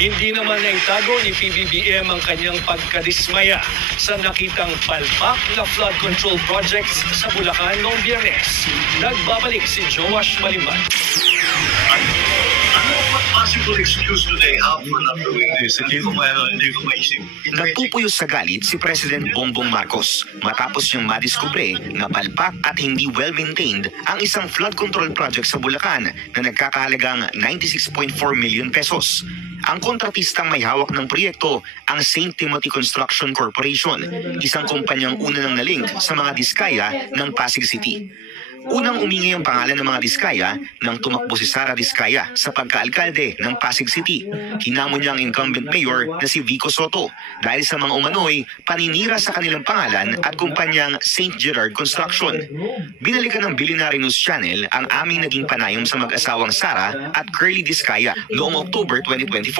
Hindi naman naitago ni PBBM ang kanyang pagkadismaya sa nakitang palpak na flood control projects sa Bulacan noong Biyernes. Nagbabalik si Joash Maliman. What possible excuse do they have for not doing this? Hindi ko maisip. Nagpupuyos sa galit si President Bongbong Marcos matapos niyang madiskubre na palpak at hindi well-maintained ang isang flood control project sa Bulacan na nagkakahalagang 96.4 million pesos. Ang kontratistang may hawak ng proyekto ang St. Timothy Construction Corporation, isang kumpanyang una nang nalink sa mga diskaya ng Pasig City. Unang umingi ang pangalan ng mga diskaya nang tumakbo si Sara Diskaya sa pagkaalkalde ng Pasig City. Hinamon niya ang incumbent mayor na si Vico Soto dahil sa mga umano'y paninira sa kanilang pangalan at kumpanyang St. Gerard Construction. Binalikan ng Billionaire News Channel ang aming naging panayam sa mag-asawang Sara at Curly Diskaya noong October 2024.